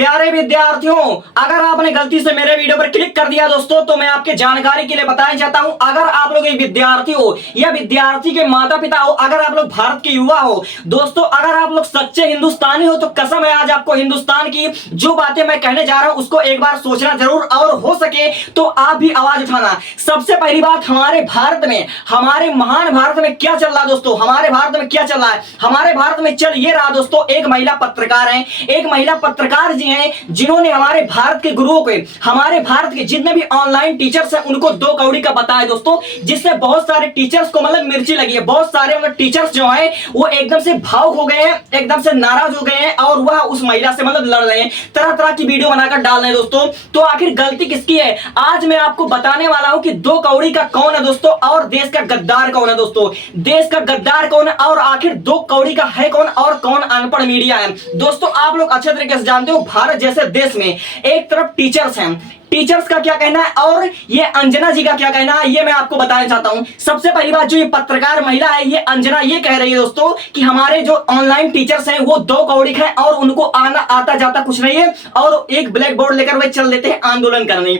प्यारे विद्यार्थियों, अगर आपने गलती से मेरे वीडियो पर क्लिक कर दिया दोस्तों, तो मैं आपके जानकारी के लिए बताना चाहता हूं, अगर आप लोग एक विद्यार्थी हो या विद्यार्थी के माता पिता हो, अगर आप लोग भारत के युवा हो दोस्तों, अगर आप लोग सच्चे हिंदुस्तानी हो, तो कसम है आज आपको हिंदुस्तान की जो बातें मैं कहने जा रहा हूं उसको एक बार सोचना जरूर, और हो सके तो आप भी आवाज उठाना। सबसे पहली बात, हमारे भारत में, हमारे महान भारत में क्या चल रहा है दोस्तों, हमारे भारत में क्या चल रहा है? हमारे भारत में चल ये रहा दोस्तों, एक महिला पत्रकार है, एक महिला पत्रकार जी हैं जिन्होंने हमारे भारत के गुरुओं को, हमारे भारत के जितने भी ऑनलाइन टीचर्स हैं उनको 2 कौड़ी का बताया दोस्तों, जिससे बहुत सारे टीचर्स को मतलब मिर्ची लगी है। बहुत सारे मतलब टीचर्स जो हैं वो एकदम से भावुक हो गए हैं, एकदम से नाराज हो गए हैं, और वह उस महिला से मतलब लड़ रहे हैं, तरह तरह की वीडियो बनाकर डाल रहे हैं दोस्तों। तो आखिर गलती किसकी है? आज मैं आपको बताने वाला हूं कि 2 कौड़ी का कौन है दोस्तों, और देश का गद्दार कौन है दोस्तों, देश का गद्दार कौन है, और आखिर 2 कौड़ी का है कौन, और कौन अनपढ़ मीडिया है दोस्तों। आप लोग अच्छे तरीके से जानते हो, भारत जैसे देश में एक तरफ टीचर्स हैं, टीचर्स का क्या कहना है और ये अंजना जी का क्या कहना है, ये मैं आपको बताना चाहता हूं। सबसे पहली बात, जो ये पत्रकार महिला है, ये अंजना, ये कह रही है दोस्तों कि हमारे जो ऑनलाइन टीचर्स हैं वो 2 कौड़ी हैं और उनको आना आता जाता कुछ नहीं है, और एक ब्लैक बोर्ड लेकर वे चल देते हैं आंदोलन करने,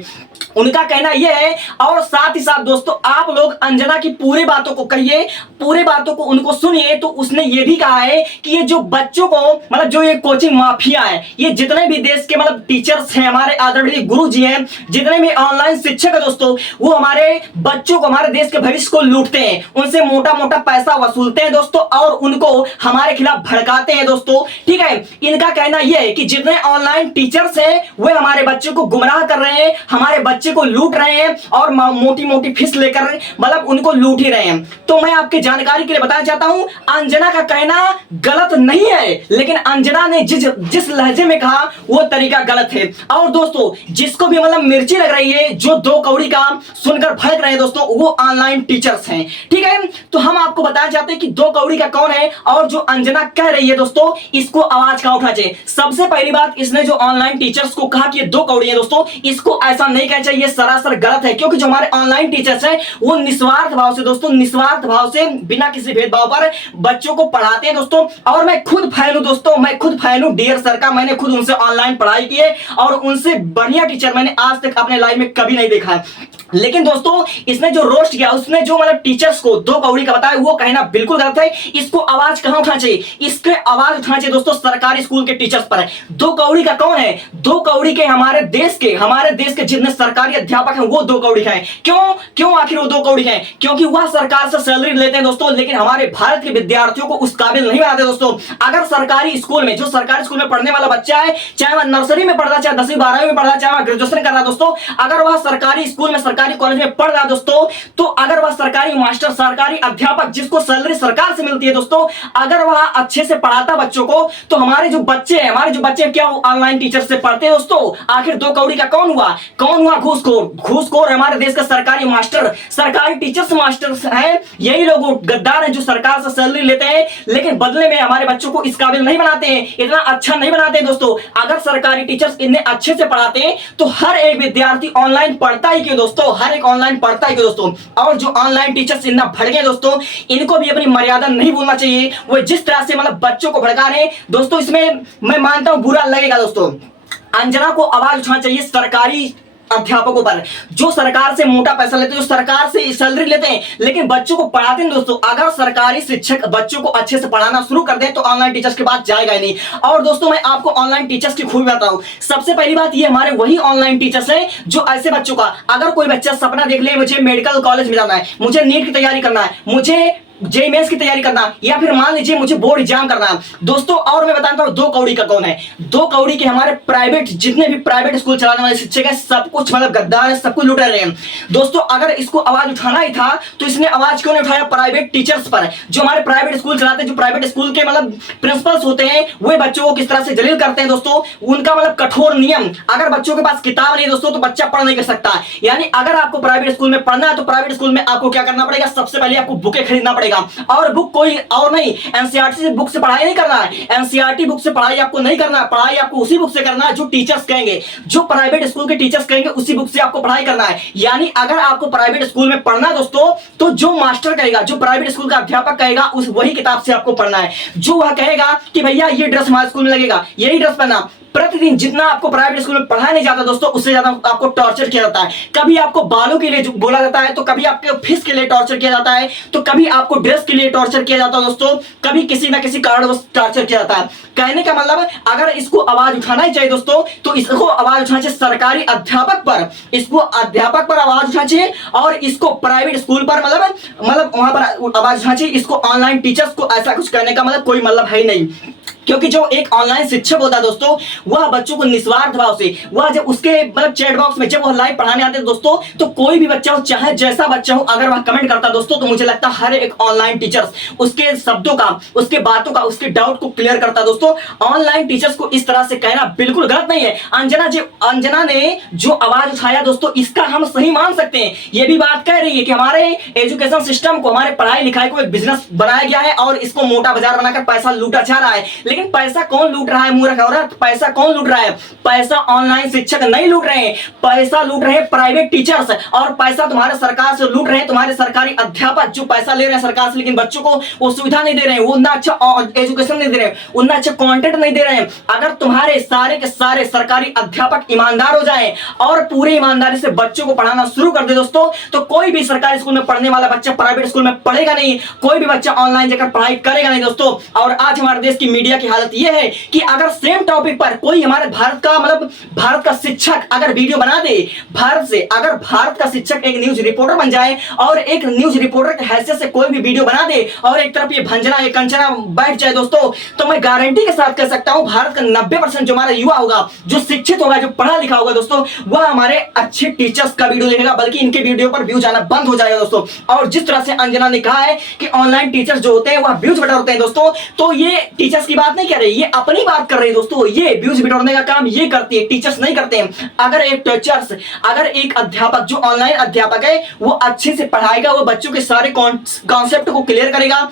उनका कहना यह है। और साथ ही साथ दोस्तों, आप लोग अंजना की पूरी बातों को कहिए, पूरी बातों को उनको सुनिए। तो उसने ये भी कहा है कि ये जो बच्चों को मतलब जो ये कोचिंग माफिया है, ये जितने भी देश के मतलब टीचर्स हैं, हमारे आदरणीय गुरु जी हैं, जितने भी ऑनलाइन शिक्षक है दोस्तों, वो हमारे बच्चों को, हमारे देश के भविष्य को लूटते हैं, उनसे मोटा मोटा पैसा वसूलते हैं दोस्तों, और उनको हमारे खिलाफ भड़काते हैं दोस्तों। ठीक है, इनका कहना यह है कि जितने ऑनलाइन टीचर्स हैं वे हमारे बच्चों को गुमराह कर रहे हैं, हमारे बच्चे को लूट रहे हैं, और मोटी मोटी फीस लेकर मतलब उनको लूट ही रहे हैं। तो मैं आपके जानकारी के लिए बताना चाहता हूं, अंजना का कहना गलत नहीं है, लेकिन अंजना ने जिस लहजे में कहा वो तरीका गलत है। और दोस्तों, जिसको भी मतलब मिर्ची लग रही है, जो 2 कौड़ी का सुनकर भड़क रहे हैं दोस्तों, वो ऑनलाइन टीचर्स हैं। ठीक है, तो हम आपको बताना चाहते हैं कि 2 कौड़ी का कौन है, और जो अंजना कह रही है दोस्तों, इसको आवाज कहां उठा चाहिए। सबसे पहली बात, इसने जो ऑनलाइन टीचर्स को कहा कि 2 कौड़ी है दोस्तों, इसको ऐसा नहीं कहना चाहिए, सरासर गलत है, क्योंकि जो हमारे ऑनलाइन टीचर्स हैं वो निस्वार्थ भाव से दोस्तों, निस्वार्थ भाव से बिना किसी भेदभाव पर बच्चों को पढ़ाते हैं दोस्तों। और मैं खुद फैन हूं दोस्तों, मैं खुद फैन हूं डियर सर का, मैंने खुद उनसे ऑनलाइन पढ़ाई की है, और उनसे बढ़िया टीचर मैंने आज तक अपने लाइफ में कभी नहीं देखा है। लेकिन दोस्तों, इसने जो रोस्ट किया, उसने जो मतलब टीचर्स को 2 कौड़ी का बताया, वो कहना बिल्कुल गलत है। इसको आवाज कहां उठाना चाहिए? इसके आवाज उठाना चाहिए दोस्तों सरकारी स्कूल के टीचर्स पर। 2 कौड़ी का कौन है? 2 कौड़ी के हमारे देश के जितने सरकारी अध्यापक हैं वो 2 कौड़ी हैं। क्यों आखिर वो 2 कौड़ी हैं? क्योंकि वह सरकार से सैलरी लेते हैं दोस्तों, लेकिन हमारे भारत के विद्यार्थियों को उस काबिल नहीं बनाते दोस्तों। अगर सरकारी स्कूल में, जो सरकारी स्कूल में पढ़ने वाला बच्चा है, चाहे वह नर्सरी में पढ़ रहा, चाहे 10वीं 12वीं में पढ़ रहा, चाहे वह ग्रेजुएशन कर रहा दोस्तों, अगर वह सरकारी स्कूल में, सरकारी कॉलेज में पढ़ रहा दोस्तों, तो अगर वह सरकारी मास्टर, सरकारी अध्यापक, जिसको सैलरी सरकार से मिलती है दोस्तों, अगर वह अच्छे से पढ़ाता बच्चों को, तो हमारे जो बच्चे हैं क्या वो ऑनलाइन टीचर से पढ़ते हैं दोस्तों? आखिर 2 कौड़ी का कौन हुआ? घूसखोर हमारे देश का सरकारी मास्टर, सरकारी टीचर्स मास्टर्स हैं, यही लोग गद्दार हैं जो सरकार से सैलरी लेते हैं, लेकिन बदले में हमारे बच्चों को इस काबिल नहीं बनाते हैं, इतना अच्छा नहीं बनाते हैं दोस्तों। अगर सरकारी टीचर्स इतने अच्छे से पढ़ाते हैं तो हर एक विद्यार्थी ऑनलाइन पढ़ता ही क्यों दोस्तों, हर एक ऑनलाइन पढ़ता है क्यों दोस्तों। और जो ऑनलाइन टीचर्स इतना भड़के दोस्तों, इनको भी अपनी मर्यादा नहीं भूलना चाहिए। वो जिस तरह से मतलब बच्चों को भड़का रहे हैं दोस्तों, इसमें मैं मानता हूं बुरा लगेगा दोस्तों। अंजना को आवाज उठाना चाहिए सरकारी अध्यापकों पर, जो सरकार से मोटा पैसा लेते हैं, जो सरकार से सैलरी लेते हैं, लेकिन बच्चों को पढ़ाते हैं दोस्तों। अगर सरकारी शिक्षक बच्चों को अच्छे से पढ़ाना शुरू कर दें तो ऑनलाइन टीचर्स के बाद जाएगा ही नहीं। और दोस्तों, मैं आपको ऑनलाइन टीचर्स की खूबी बताऊं। सबसे पहली बात, ये हमारे वही ऑनलाइन टीचर्स हैं जो ऐसे बच्चों का, अगर कोई बच्चा सपना देख ले मुझे मेडिकल कॉलेज में जाना है, मुझे नीट की तैयारी करना है, मुझे जेईई मेंस की तैयारी करना, या फिर मान लीजिए मुझे बोर्ड एग्जाम करना है दोस्तों। और मैं बताता हूं 2 कौड़ी का कौन है। 2 कौड़ी के हमारे प्राइवेट, जितने भी प्राइवेट स्कूल चलाने वाले शिक्षक है, सब कुछ मतलब गद्दार है, सब कुछ लूट रहे हैं दोस्तों। अगर इसको आवाज उठाना ही था तो इसने आवाज क्यों नहीं उठाया प्राइवेट टीचर्स पर, जो हमारे प्राइवेट स्कूल चलाते हैं, जो प्राइवेट स्कूल के मतलब प्रिंसिपल्स होते हैं, वे बच्चों को किस तरह से जलील करते हैं दोस्तों। उनका मतलब कठोर नियम, अगर बच्चों के पास किताब नहीं दोस्तों तो बच्चा पढ़ नहीं कर सकता। यानी अगर आपको प्राइवेट स्कूल में पढ़ना है तो प्राइवेट स्कूल में आपको क्या करना पड़ेगा? सबसे पहले आपको बुकें खरीदना पड़ेगा, और बुक कोई और नहीं, एनसीईआरटी से बुक से पढ़ाई नहीं करना है, एनसीईआरटी बुक से पढ़ाई आपको नहीं करना है, पढ़ाई आपको उसी बुक से करना है जो टीचर्स कहेंगे, जो प्राइवेट स्कूल के टीचर्स कहेंगे उसी बुक से आपको पढ़ाई करना है। यानी अगर आपको प्राइवेट स्कूल में पढ़ना है दोस्तों, तो जो मास्टर कहेगा, जो प्राइवेट स्कूल का अध्यापक कहेगा, उस वही किताब से आपको पढ़ना है। जो वह कहेगा कि भैया ये ड्रेस हमारे स्कूल में लगेगा, यही ड्रेस पहनना, प्रतिदिन जितना आपको प्राइवेट स्कूल में पढ़ाया नहीं जाता दोस्तों, उससे ज्यादा आपको टॉर्चर किया जाता है। कभी आपको बालों के लिए बोला जाता है, तो कभी आपके फीस के लिए टॉर्चर किया जाता है, तो कभी आपको ड्रेस के लिए टॉर्चर किया जाता है दोस्तों, कभी किसी ना किसी कारण टॉर्चर किया जाता है। कहने का मतलब अगर इसको आवाज उठाना ही चाहिए दोस्तों, तो इसको आवाज उठाना चाहिए सरकारी अध्यापक पर, इसको अध्यापक पर आवाज उठाना चाहिए, और इसको प्राइवेट स्कूल पर मतलब वहां पर आवाज उठाना चाहिए। इसको ऑनलाइन टीचर्स को ऐसा कुछ करने का मतलब कोई मतलब है ही नहीं, क्योंकि जो एक ऑनलाइन शिक्षक होता है दोस्तों, वह बच्चों को निस्वार्थ भाव से, वह जब उसके मतलब चैट बॉक्स में जब वह लाइव पढ़ाने आते हैं दोस्तों, तो कोई भी बच्चा हो, चाहे जैसा बच्चा हो, अगर वह कमेंट करता है दोस्तों, तो मुझे लगता है हर एक ऑनलाइन टीचर्स उसके शब्दों का, उसके बातों का, उसके डाउट को क्लियर करता है दोस्तों। ऑनलाइन टीचर्स को इस तरह से कहना बिल्कुल गलत नहीं है। अंजना ने जो आवाज उठाया दोस्तों, इसका हम सही मान सकते हैं। ये भी बात कह रही है कि हमारे एजुकेशन सिस्टम को, हमारे पढ़ाई लिखाई को एक बिजनेस बनाया गया है और इसको मोटा बाजार बनाकर पैसा लूटा जा रहा है। लेकिन पैसा कौन लूट रहा है मूर्ख औरत? पैसा कौन लूट रहा है? पैसा ऑनलाइन शिक्षक नहीं लूट रहे हैं, पैसा लूट रहे हैं प्राइवेट टीचर्स, और पैसा तुम्हारे सरकार से लूट रहे हैं तुम्हारे सरकारी अध्यापक, जो पैसा ले रहे हैं सरकार से, लेकिन बच्चों को वो सुविधा नहीं दे रहे हैं, वो उतना अच्छा एजुकेशन नहीं दे रहे हैं, उतना अच्छा कंटेंट नहीं दे रहे हैं। अगर तुम्हारे सारे के सारे सरकारी अध्यापक ईमानदार हो जाएं और पूरी ईमानदारी से बच्चों को पढ़ाना शुरू कर दे दोस्तों, तो कोई भी सरकारी स्कूल में पढ़ने वाला बच्चा प्राइवेट स्कूल में पढ़ेगा नहीं, कोई भी बच्चा ऑनलाइन जाकर पढ़ाई करेगा नहीं दोस्तों। और आज हमारे देश की मीडिया की हालत यह है कि अगर सेम टॉपिक पर कोई हमारे भारत का मतलब भारत का शिक्षक अगर वीडियो बना दे भारत से, अगर भारत का शिक्षक एक न्यूज रिपोर्टर बन जाए और एक न्यूज रिपोर्टर की हैसियत से कोई भी वीडियो बना दे, और एक तरफ ये भंजना ये कंचना बैठ जाए दोस्तों, तो मैं गारंटी के साथ कह सकता हूं भारत का 90% जो हमारा युवा होगा, जो शिक्षित होगा, जो पढ़ा लिखा होगा दोस्तों, वह हमारे अच्छे टीचर्स का वीडियो देखेगा, बल्कि इनके वीडियो पर व्यूज आना बंद हो जाएगा दोस्तों। और जिस तरह से अंजना ने कहा है कि ऑनलाइन टीचर्स जो होते हैं वह व्यूज बटोरते हैं दोस्तों, तो ये टीचर्स की बात नहीं कर रही, ये अपनी बात कर रही है दोस्तों। ये व्यूज बिटोरने का काम ये करती है, टीचर्स नहीं करते हैं। अगर एक अध्यापक जो ऑनलाइन अध्यापक है वो अच्छे से पढ़ाएगा, वो बच्चों के सारे कॉन्सेप्ट को क्लियर करेगा,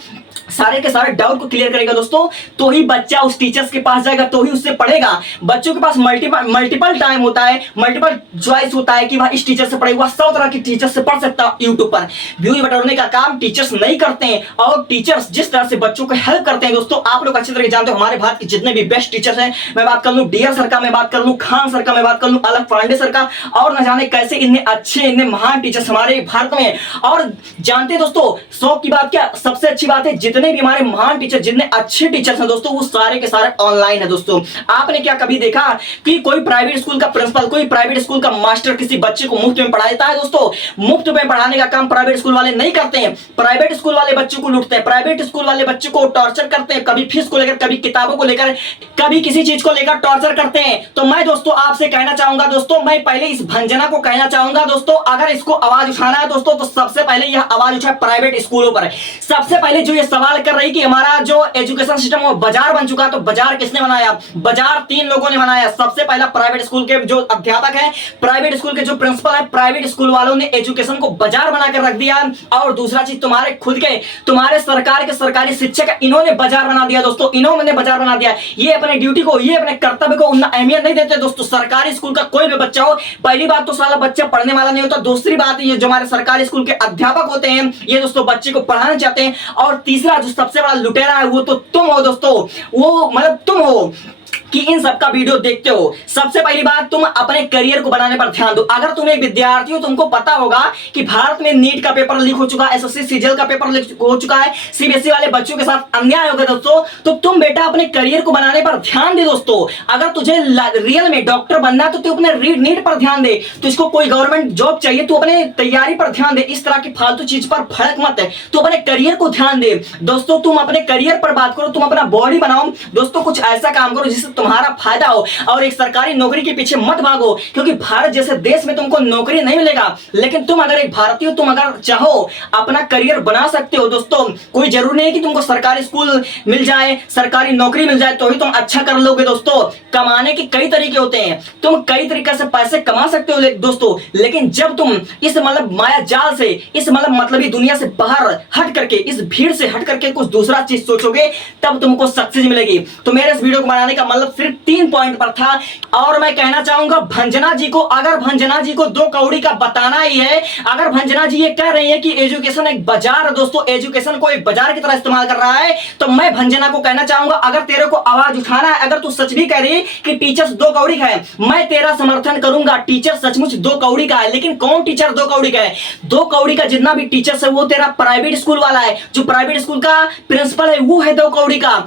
सारे के सारे डाउट को क्लियर करेगा दोस्तों, तो ही बच्चा उस टीचर्स के पास जाएगा, तो ही उससे पढ़ेगा। बच्चों के पास मल्टीपल टाइम होता है, मल्टीपल चॉइस होता है कि वह इस टीचर से पढ़ेगा, वह 100 तरह की टीचर से पढ़ सकता है यूट्यूब पर। व्यूज बटोरने का काम टीचर्स नहीं करते हैं, और टीचर्स जिस तरह से बच्चों को हेल्प करते हैं दोस्तों, आप लोग अच्छी तरह जानते हो। हमारे भारत के जितने भी बेस्ट टीचर्स हैं, मैं बात कर लूं डीआर सर का, मैं बात कर लूं खान सर का, मैं बात कर लूं अलग पांडे सर का, और न जाने कैसे इतने अच्छे इतने महान टीचर्स हमारे भारत में। और जानते हैं दोस्तों, शौक की बात क्या, सबसे अच्छी बात है, जितने भी हमारे महान टीचर, जितने अच्छे टीचर्स हैं दोस्तों, वो सारे के सारे ऑनलाइन है दोस्तों। आपने क्या कभी देखा कि कोई प्राइवेट स्कूल का प्रिंसिपल, कोई प्राइवेट स्कूल का मास्टर किसी बच्चे को मुफ्त में पढ़ा देता है दोस्तों? मुफ्त में पढ़ाने का काम प्राइवेट स्कूल वाले नहीं करते हैं। प्राइवेट स्कूल वाले बच्चों को लूटते हैं, प्राइवेट स्कूल वाले बच्चों को टॉर्चर करते हैं, कभी फीस को लेकर, कभी किताबों को लेकर, कभी किसी चीज को लेकर टॉर्चर करते हैं। तो मैं दोस्तों आपसे कहना चाहूंगा दोस्तों, मैं पहले इस भंजना को कहना चाहूंगा दोस्तों, अगर इसको आवाज उठाना है दोस्तों, तो सबसे पहले यह आवाज उठाए प्राइवेट स्कूलों पर। सबसे पहले जो ये सवाल कर रही कि हमारा जो एजुकेशन सिस्टम वो बाजार बन चुका, तो बाजार किसने बनाया? बाजार 3 लोगों ने बनाया। सबसे पहला प्राइवेट स्कूल के जो अध्यापक है, प्राइवेट स्कूल के जो प्रिंसिपल है, प्राइवेट स्कूल वालों ने एजुकेशन को बाजार बनाकर रख दिया। और दूसरा चीज, तुम्हारे खुद के, तुम्हारे सरकार के सरकारी शिक्षक, इन्होंने बाजार बना दिया दोस्तों, इन्होंने बाजार बना दिया। ये अपने ड्यूटी को, ये अपने कर्तव्य को उतना अहमियत नहीं देते दोस्तों। सरकारी स्कूल का कोई भी बच्चा हो, पहली बात तो साला बच्चा पढ़ने वाला नहीं होता, दूसरी बात ये जो हमारे सरकारी स्कूल के अध्यापक होते हैं, ये दोस्तों बच्चे को पढ़ाना चाहते हैं, और तीसरा जो सबसे बड़ा लुटेरा है वो तो तुम हो दोस्तों, वो मतलब तुम हो कि इन सब का वीडियो देखते हो। सबसे पहली बात, तुम अपने करियर को बनाने पर ध्यान दो। अगर तुम एक विद्यार्थी हो, तुमको पता होगा कि भारत में नीट का पेपर लीक हो चुका है, एसएससी सीजीएल का पेपर लीक हो चुका है, सीबीएसई वाले बच्चों के साथ अन्याय हो गया दोस्तों, तो तुम बेटा अपने करियर को बनाने पर ध्यान दे दोस्तों। अगर तुझे रियल में डॉक्टर बनना है, तो तू अपने नीट पर ध्यान दे, तुझको कोई गवर्नमेंट जॉब चाहिए, तू अपने तैयारी पर ध्यान दे, इस तरह की फालतू चीज पर भड़क मत है, तू अपने करियर को ध्यान दे दोस्तों। तुम अपने करियर पर बात करो, तुम अपना बॉडी बनाओ दोस्तों, कुछ ऐसा काम करो जिससे तुम्हारा फायदा हो, और एक सरकारी नौकरी के पीछे मत भागो, क्योंकि भारत जैसे देश में तुमको नौकरी नहीं मिलेगा। लेकिन तुम अगर एक भारतीय हो, तुम अगर चाहो अपना करियर बना सकते हो दोस्तों। कोई जरूरी नहीं कि तुमको सरकारी स्कूल मिल जाए, सरकारी नौकरी मिल जाए तो ही तुम अच्छा कर लोगे दोस्तों। कमाने के कई तरीके होते हैं, तुम कई तरीके से पैसे कमा सकते हो दोस्तों, लेकिन जब तुम इस मतलब माया जाल से, इस मतलबी दुनिया से बाहर हट करके, इस भीड़ से हट करके कुछ दूसरा चीज सोचोगे, तब तुमको सक्सेस मिलेगी। तो मेरे इस वीडियो को बनाने का मतलब सिर्फ 3 पॉइंट पर था। और मैं कहना चाहूंगा भंजना जी को, अगर भंजना जी को 2 कौड़ी का बताना ही है, अगर भंजना जी ये कह रही है कि एजुकेशन एक बाजार है दोस्तों, एजुकेशन को एक बाजार की तरह इस्तेमाल कर रहा है, तो मैं भंजना को कहना चाहूंगा अगर तेरे को आवाज उठाना है, अगर तू सच भी कह रही कि टीचर्स 2 कौड़ी का है, मैं तेरा समर्थन करूंगा। टीचर सचमुच 2 कौड़ी का है, लेकिन कौन टीचर 2 कौड़ी का है? 2 कौड़ी का जितना भी टीचर्स है वो तेरा प्राइवेट स्कूल वाला है, जो प्राइवेट स्कूल का प्रिंसिपल है वो है 2 कौड़ी का।